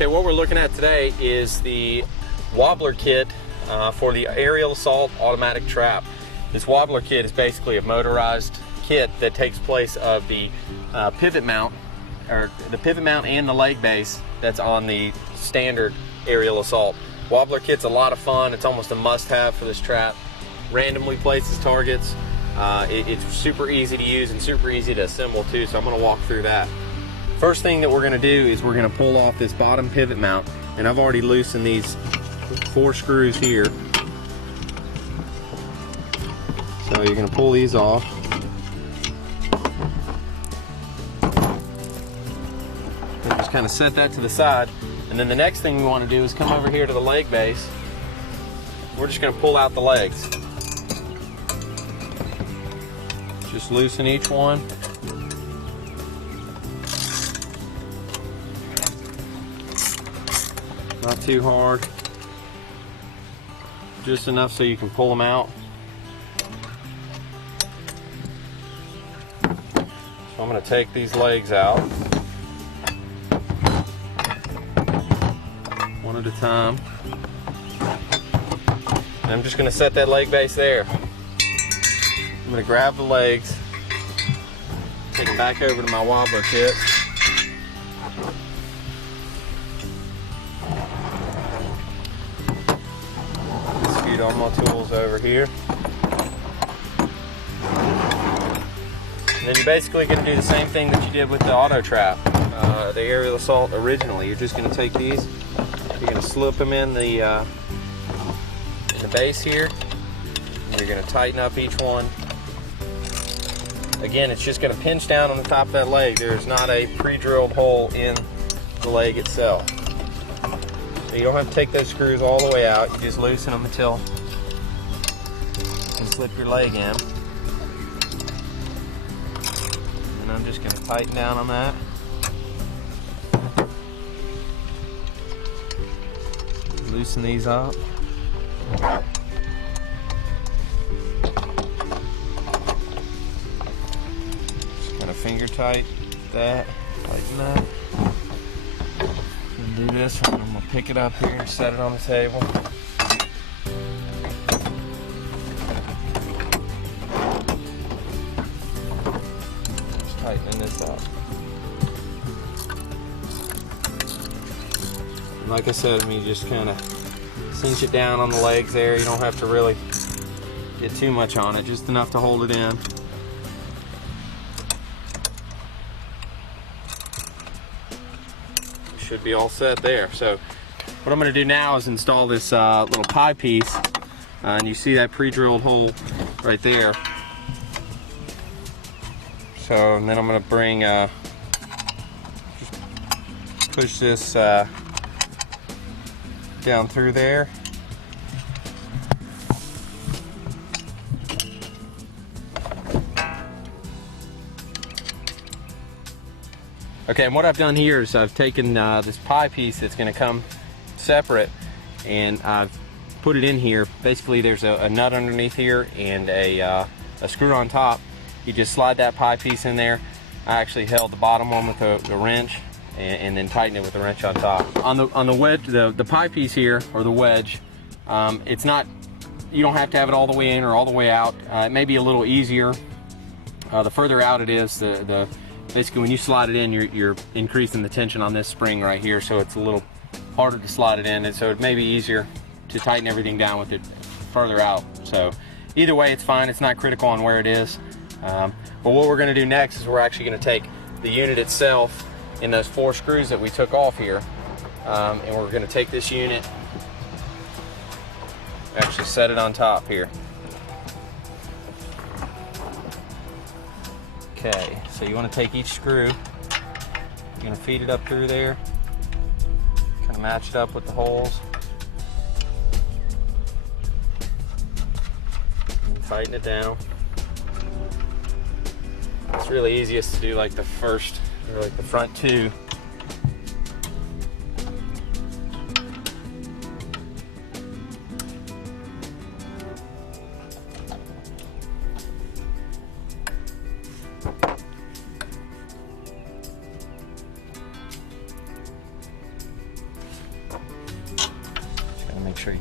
Okay, what we're looking at today is the wobbler kit for the Aerial Assault automatic trap. This wobbler kit is basically a motorized kit that takes place of the pivot mount, or the pivot mount and the leg base that's on the standard Aerial Assault. Wobbler kit's a lot of fun. It's almost a must-have for this trap. Randomly places targets. It's super easy to use and super easy to assemble too, so I'm going to walk through that. First thing that we're going to do is we're going to pull off this bottom pivot mount, and I've already loosened these 4 screws here. So you're going to pull these off. And just kind of set that to the side, and then the next thing we want to do is come over here to the leg base. We're just going to pull out the legs. Just loosen each one. Not too hard, just enough so you can pull them out. So I'm going to take these legs out one at a time, and I'm just going to set that leg base there. I'm going to grab the legs, take them back over to my wobbler kit. All my tools over here. And then you're basically going to do the same thing that you did with the auto trap, the Aerial Assault originally. You're just going to take these, you're going to slip them in the base here, and you're going to tighten up each one. Again, it's just going to pinch down on the top of that leg. There's not a pre-drilled hole in the leg itself. So you don't have to take those screws all the way out. You just loosen them until you can slip your leg in. And I'm just going to tighten down on that. Loosen these up. Just kind of finger tight that, tighten that. Do this one. I'm going to pick it up here and set it on the table. Just tightening this up. And like I said, you just kind of cinch it down on the legs there. You don't have to really get too much on it, just enough to hold it in. Should be all set there. So what I'm going to do now is install this little pie piece, and you see that pre-drilled hole right there. So and then I'm going to bring push this down through there. Okay, and what I've done here is I've taken this pie piece that's going to come separate, and I've put it in here. Basically, there's a nut underneath here and a screw on top. You just slide that pie piece in there. I actually held the bottom one with the wrench, and then tighten it with the wrench on top. On the wedge, the pie piece here, or the wedge, it's not. You don't have to have it all the way in or all the way out. It may be a little easier. The further out it is, basically, when you slide it in, you're increasing the tension on this spring right here, so it's a little harder to slide it in, and so it may be easier to tighten everything down with it further out. So either way, it's fine. It's not critical on where it is. But what we're going to do next is we're actually going to take the unit itself and those 4 screws that we took off here, and we're going to take this unit, actually set it on top here. Okay, so you want to take each screw, you're going to feed it up through there, kind of match it up with the holes, and tighten it down. It's really easiest to do like the first, or like the front 2.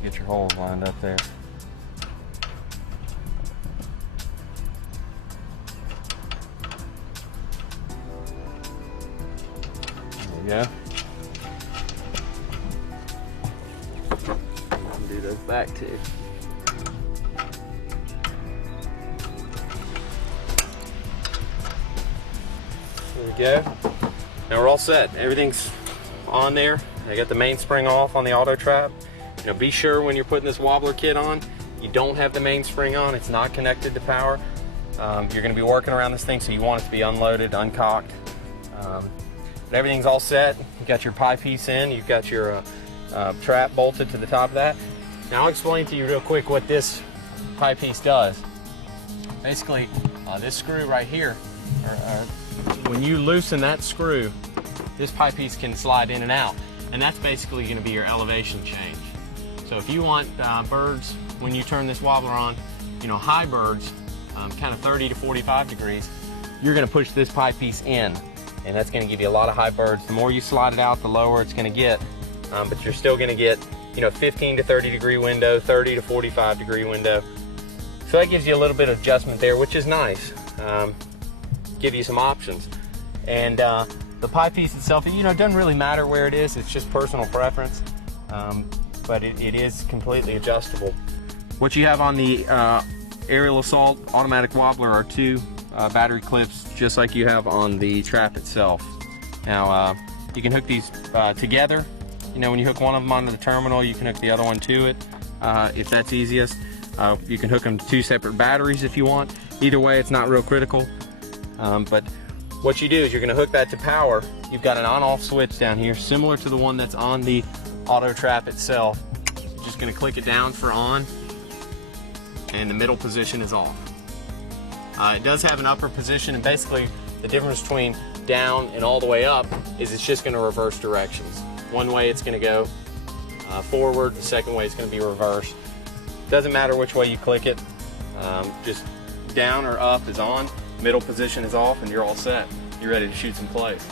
get your holes lined up there. There you go. Do those back too. There we go. Now we're all set. Everything's on there. I got the mainspring off on the auto trap. You know, be sure when you're putting this wobbler kit on, you don't have the mainspring on. It's not connected to power. You're going to be working around this thing, so you want it to be unloaded, uncocked. But everything's all set. You got your pie piece in. You've got your trap bolted to the top of that. Now I'll explain to you real quick what this pie piece does. Basically, this screw right here, when you loosen that screw, this pie piece can slide in and out, and that's basically going to be your elevation change. So if you want birds, when you turn this wobbler on, you know, high birds, kind of 30 to 45 degrees, you're going to push this pie piece in, and that's going to give you a lot of high birds. The more you slide it out, the lower it's going to get, but you're still going to get, you know, 15 to 30 degree window, 30 to 45 degree window. So that gives you a little bit of adjustment there, which is nice. Give you some options. And the pie piece itself, you know, it doesn't really matter where it is. It's just personal preference, but it is completely adjustable. What you have on the Aerial Assault automatic wobbler are two battery clips, just like you have on the trap itself. Now you can hook these together. You know, when you hook one of them onto the terminal, you can hook the other one to it, if that's easiest. You can hook them to two separate batteries if you want. Either way, it's not real critical. But what you do is you're going to hook that to power. You've got an on-off switch down here, similar to the one that's on the auto trap itself. You're just going to click it down for on, and the middle position is off. It does have an upper position, and basically the difference between down and all the way up is it's just going to reverse directions. One way it's going to go forward, the second way it's going to be reversed. Doesn't matter which way you click it, just down or up is on, middle position is off, and you're all set. You're ready to shoot some plays.